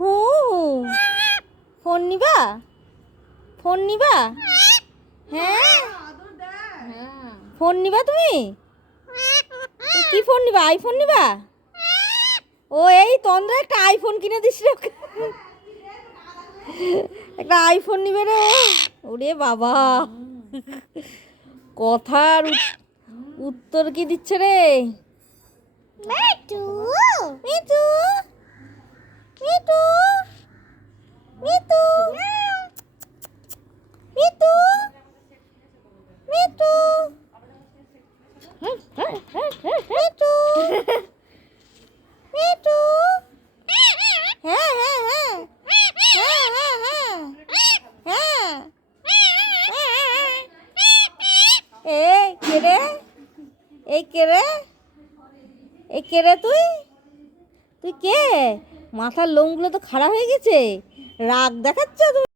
হু phone নিবা? Phone নিবা? হ্যাঁ, ফোন নিবা তুমি? কি ফোন নিবা? আইফোন নিবা? ও এই তন্দ্রা একটা আইফোন কিনে দিস রে ওকে। একটা আইফোন নিবে রে ও। ওরে বাবা, কথার উত্তর কি দিচ্ছে রে? মিঠু মিঠু, মিঠু, মিঠু, মিঠু, মিঠু, মিঠু, মিঠু। হ্যাঁ হ্যাঁ হ্যাঁ হ্যাঁ হ্যাঁ হ্যাঁ হ্যাঁ। এই কে রে? এই কে রে? এই কে রে তুই? তুই কে? মাথার লোমগুলো তো খারাপ হয়ে গেছে। রাগ দেখাচ্ছ তুমি।